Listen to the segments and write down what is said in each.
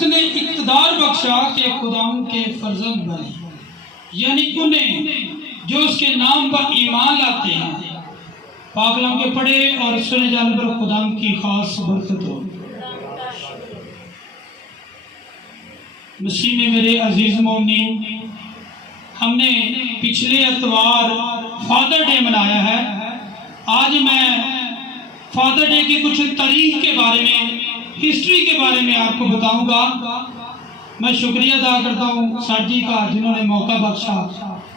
اس نے اقتدار بخشا کہ خداوند کے فرزند بنے، یعنی انہیں جو اس کے نام پر ایمان لاتے ہیں پاک کلام کے پڑھے اور سنے جانے پر خداوند کی خاص برکت ہو۔ مسیح میں میرے عزیز مومنین، ہم نے پچھلے اتوار فادر ڈے منایا ہے۔ آج میں فادر ڈے کی کچھ تاریخ کے بارے میں، ہسٹری کے بارے میں آپ کو بتاؤں گا۔ میں شکریہ ادا کرتا ہوں سر جی کا، جنہوں نے موقع بخشا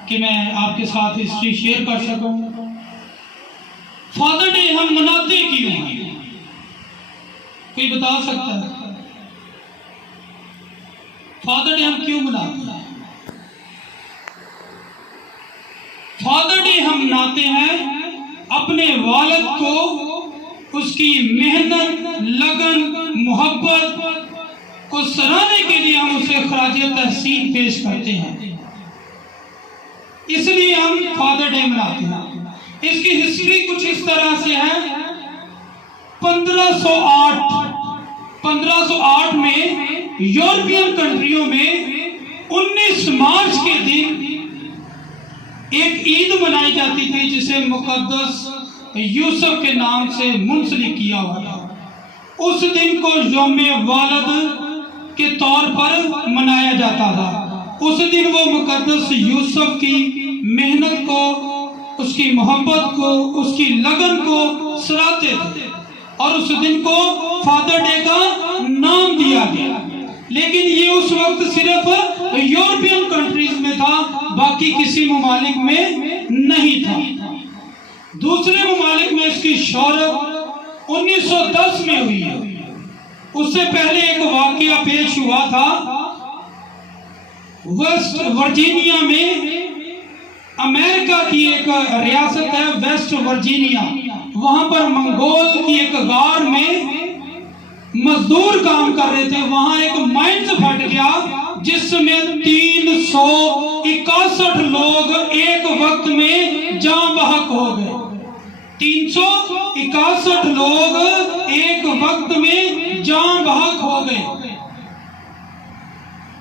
کہ میں آپ کے ساتھ ہسٹری شیئر کر سکوں۔ فادر ڈے ہم مناتے کیوں ہیں؟ کوئی بتا سکتا ہے فادر ڈے ہم کیوں مناتے ہیں؟ فادر ڈے ہم مناتے ہیں اپنے والد کو اس کی محنت، لگن، محبت کو سراہنے کے لیے ہم اسے خراج تحسین پیش کرتے ہیں۔ اس لیے ہم فادر ڈے مناتے ہیں۔ اس کی ہسٹری کچھ اس طرح سے ہے۔ 1508 میں یورپین کنٹریوں میں 19 مارچ کے دن ایک عید منائی جاتی تھی جسے مقدس یوسف کے نام سے منسلک کیا ہوا تھا۔ اس دن کو یوم والد کے طور پر منایا جاتا تھا۔ اس دن وہ مقدس یوسف کی محنت کو، اس کی محبت کو، اس کی لگن کو سراہتے تھے اور اس دن کو فادر ڈے کا نام دیا گیا۔ لیکن یہ اس وقت صرف یورپین کنٹریز میں تھا، باقی کسی ممالک میں نہیں تھا۔ دوسرے ممالک میں اس کی شہرت 1910 میں ہوئی ہے۔ اس سے پہلے ایک واقعہ پیش ہوا تھا ویسٹ ورجینیا میں۔ امریکہ کی ایک ریاست ہے ویسٹ ورجینیا، وہاں پر منگول کی ایک غار میں مزدور کام کر رہے تھے۔ وہاں ایک مائنز پھٹ گیا جس میں 361 لوگ ایک وقت میں جاں بحق ہو گئے۔ 361 لوگ ایک وقت میں جاں بحق ہو گئے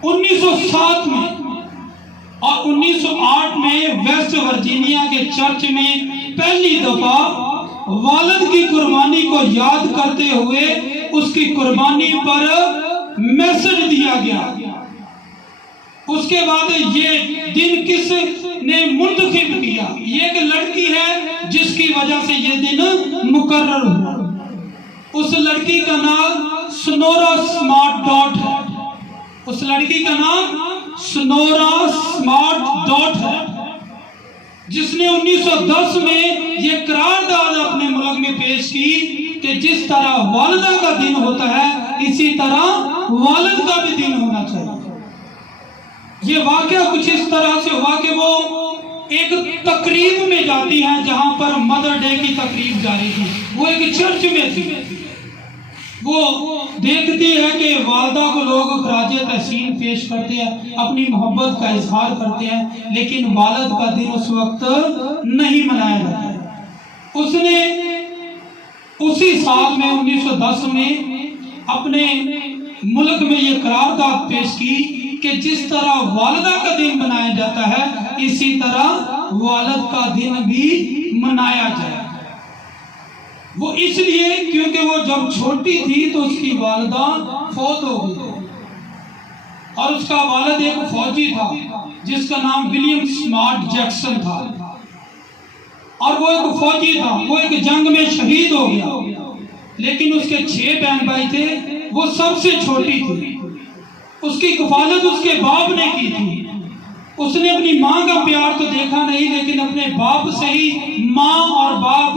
1907 میں۔ اور 1908 میں ویسٹ ورجینیا کے چرچ میں پہلی دفعہ والد کی قربانی کو یاد کرتے ہوئے اس کی قربانی پر میسج دیا گیا۔ اس کے بعد یہ دن کس نے منتخب کیا؟ یہ ایک لڑکی ہے جس کی وجہ سے یہ دن مقرر ہوا۔ اس لڑکی کا نام سنورا سمارٹ ڈاٹ ہے۔ اس لڑکی کا نام سنورا سمارٹ ڈاٹ ہے، جس نے 1910 میں یہ قرارداد اپنے ملک میں پیش کی کہ جس طرح والدہ کا دن ہوتا ہے اسی طرح والد کا بھی دن ہونا چاہیے۔ یہ واقعہ کچھ اس طرح سے ہوا کہ وہ ایک تقریب میں جاتی ہیں جہاں پر مدر ڈے کی تقریب جاری تھی۔ وہ ایک چرچ میں تھی۔ وہ دیکھتی ہے کہ والدہ کو لوگ خراج تحسین پیش کرتے ہیں، اپنی محبت کا اظہار کرتے ہیں، لیکن والد کا دن اس وقت نہیں منایا جاتا ہے۔ اس نے اسی سال میں 1910 میں اپنے ملک میں یہ قرارداد پیش کی کہ جس طرح والدہ کا دن منایا جاتا ہے اسی طرح والد کا دن بھی منایا جائے۔ وہ اس لیے کیونکہ وہ جب چھوٹی تھی تو اس کی والدہ فوت ہو گئی اور اس کا والد ایک فوجی تھا جس کا نام ولیم سمارٹ جیکسن تھا، اور وہ ایک فوجی تھا، وہ ایک جنگ میں شہید ہو گیا۔ لیکن اس کے 6 بہن بھائی تھے، وہ سب سے چھوٹی تھی۔ اس کی کفالت اس کے باپ نے کی تھی۔ اس نے اپنی ماں کا پیار تو دیکھا نہیں، لیکن اپنے باپ سے ہی ماں اور باپ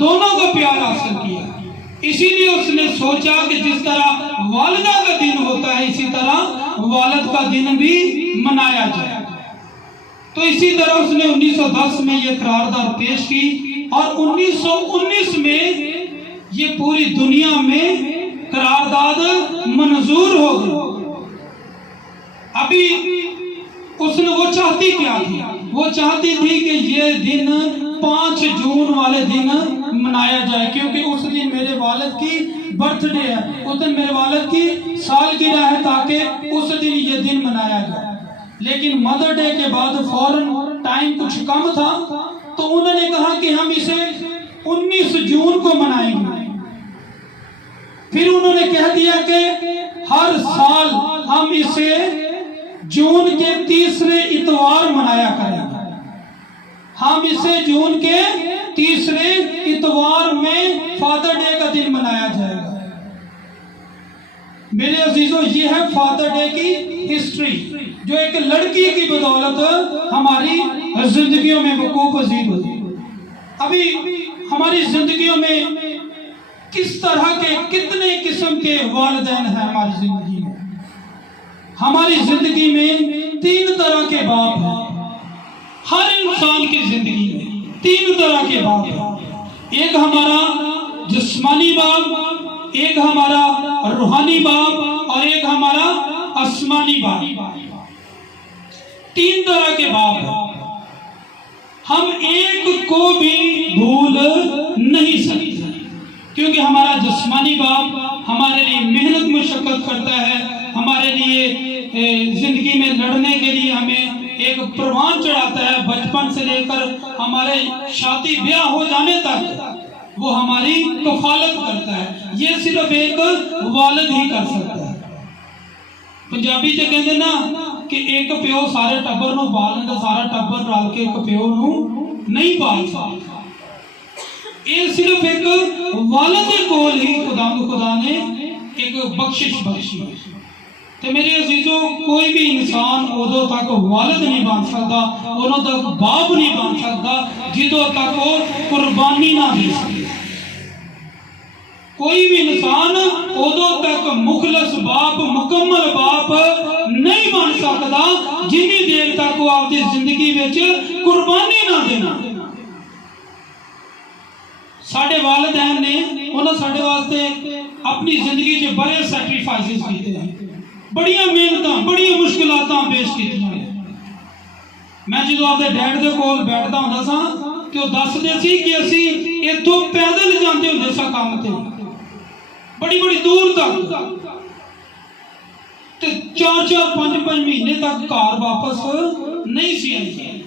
دونوں کو پیار حاصل کیا۔ اسی لیے اس نے سوچا کہ جس طرح والدہ کا دن ہوتا ہے اسی طرح والد کا دن بھی منایا جائے۔ تو اسی طرح اس نے 1910 میں یہ قرارداد پیش کی اور 1919 میں یہ پوری دنیا میں قرارداد منظور ہو گئی۔ ابھی اس نے وہ چاہتی کیا تھی؟ وہ چاہتی تھی کہ یہ دن 5 جون والے دن منایا جائے، کیونکہ اس دن میرے والد کی برتھ ڈے ہے، اس دن میرے والد کی سالگرہ ہے، تاکہ تاکہ اس دن یہ دن منایا جائے. لیکن مدر ڈے کے بعد فوراً ٹائم کچھ کم تھا تو انہوں نے کہا کہ ہم اسے 19 جون کو منائیں گے. پھر انہوں نے کہہ دیا کہ ہر سال ہم اسے جون کے تیسرے اتوار منایا کریں گے. ہم اسے جون کے تیسرے اتوار میں فادر ڈے کا دن منایا جائے گا. میرے عزیزو یہ ہے فادر ڈے کی ہسٹری جو ایک لڑکی کی بدولت ہماری زندگیوں میں وقوع پذیر ہوتی ہے. ابھی ہماری زندگیوں میں کس طرح کے کتنے قسم کے والدین ہیں ہماری زندگی میں. ہماری زندگی میں 3 طرح کے باپ ہیں. ہر انسان کی زندگی میں 3 طرح کے باپ ہیں. ایک ہمارا جسمانی باپ، ایک ہمارا روحانی باپ اور ایک ہمارا آسمانی باپ. 3 طرح کے باپ ہیں. ہم ایک کو بھی بھول نہیں سکتے کیونکہ ہمارا جسمانی باپ ہمارے لیے محنت مشقت کرتا ہے، ہمارے لیے زندگی میں لڑنے کے لیے ہمیں ایک پروان چڑھاتا ہے. بچپن سے لے کر ہمارے شادی بیاہ ہو جانے تک وہ ہماری کفالت کرتا ہے. یہ صرف ایک والد ہی کر سکتا ہے. پنجابی سے کہتے نا کہ ایک پیو سارے ٹبر نو پال لیندے، سارا ٹبر رل کے ایک پیو نو نہیں پال سکتا. یہ صرف ایک والد کول ہی خدا نے ایک بخشش بخشی. تو میرے عزیزوں کوئی بھی انسان ادو تک والد نہیں بن سکتا، ادو تک باپ نہیں بن سکتا جدو تک وہ قربانی نہ دے سکے. کوئی بھی انسان ادو تک مخلص باپ، مکمل باپ نہیں بن سکتا جنی دیر تک وہ اپنی زندگی میں قربانی نہ دینا. ساڑھے والدین نے انہوں ساڑھے واسطے اپنی زندگی سے بڑے سیکریفائسز کیتے ہیں، بڑیاں محنتاں، بڑیاں مشکلاتاں پیش کیتی ہیں. میں جدو آپ دے ڈیڈ دے کول بیٹھدا ہوندا سا کہ وہ دسدے سی کہ اسی ایتھوں پیدل جاندے ہوندے سا کام تے بڑی بڑی دور تک، تے 4-5 مہینے تک گھر واپس نہیں سی آئی.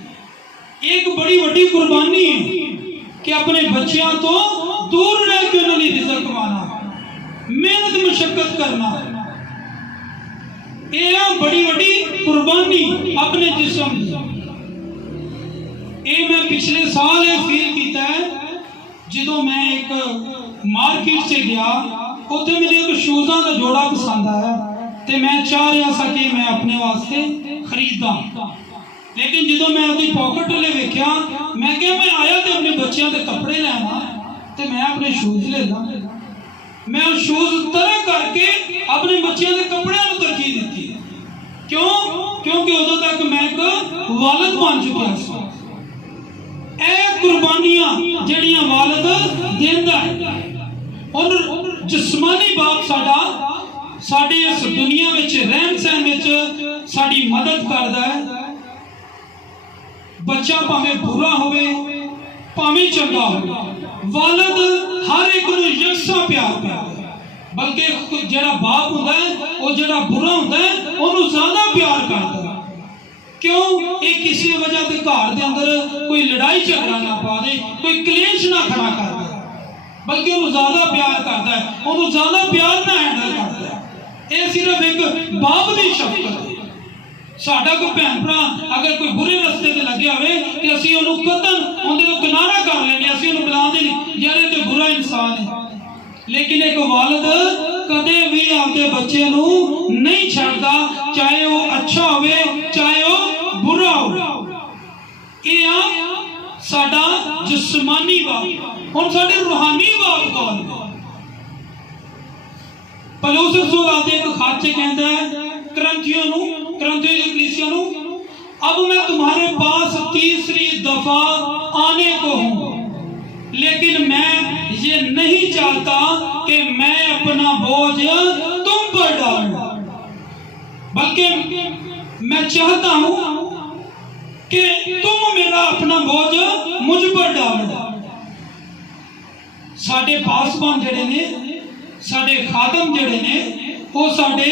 ایک بڑی بڑی قربانی ہے کہ اپنے بچیاں تو دور رہ کے انہوں نے رزق کمانا، محنت مشقت کرنا. یہ بڑی بڑی قربانی اپنے جسم. یہ میں پچھلے سال یہ فیل کیتا ہے جدو میں ایک مارکیٹ سے گیا، اتنے مجھے ایک شوزاں کا جوڑا پسند آیا تے میں چاہ رہا سا کہ میں اپنے واسطے خریدا. لیکن جدو میں اپنی پاکٹ لے ویکھیا میں کہ میں آیا تے اپنے بچیاں دے کپڑے لینا تے میں اپنے شوز لے لاں. میں شوز طرح کر کے اپنے بچیاں دے کپڑے نوں ترجیح دیتی. کیوں؟ کیونکہ ادو تک میں ایک والد بن چکا سا. اے قربانیاں جڑیاں والد دیندا ہے. اور جسمانی باپ ساڈے اس دنیا وچ رہن سہن وچ ساڈی مدد کردا ہے. بچہ پاویں برا ہوئے پاویں چنگا ہوئے، والد ہر ایک نو یکساں پیار کردا ہے. بلکہ جڑا باپ ہوندا ہے وہ جڑا برا ہوندا ہے اونوں زیادہ پیار کردا ہے. کیوں؟ ایک کسی وجہ تے گھر دے اندر کوئی لڑائی جھگڑا نہ پا دے، کوئی کلیش نہ کھڑا کر دے، بلکہ انہوں زیادہ پیار کرتا ہے، انہوں زیادہ پیار نہ ہینڈل کرتا ہے. یہ صرف ایک باپ دی شفقت ہے. ساڈا کوئی بہن بھرا اگر کوئی برے رستے تے لگے ہوئے کہ اسی انہوں قدم اندر کنارہ کر لیں، اسی انہوں بلا دیں یار یہ تو برا انسان ہے. لیکن ایک والد کدے بھی آتے بچے نو نہیں چھڑتا، چاہے وہ اچھا ہوئے چاہے وہ برا ہو. یہ ساڈا جسمانی باپ. اور ساڈے روحانی باپ کون ہے؟ پلوس رسول آتے ایک خط سے کہتا ہے کرنتھیوں کی کلیسیا نو، اب میں تمہارے پاس تیسری دفعہ آنے کو ہوں، لیکن میں یہ نہیں چاہتا کہ میں اپنا بوجھ تم پر ڈالوں، بلکہ میں چاہتا ہوں کہ تم میرا اپنا بوجھ مجھ پر ڈالو. ساڈے پاسبان جڑے نے، ساڈے خادم جڑے نے، وہ ساڈے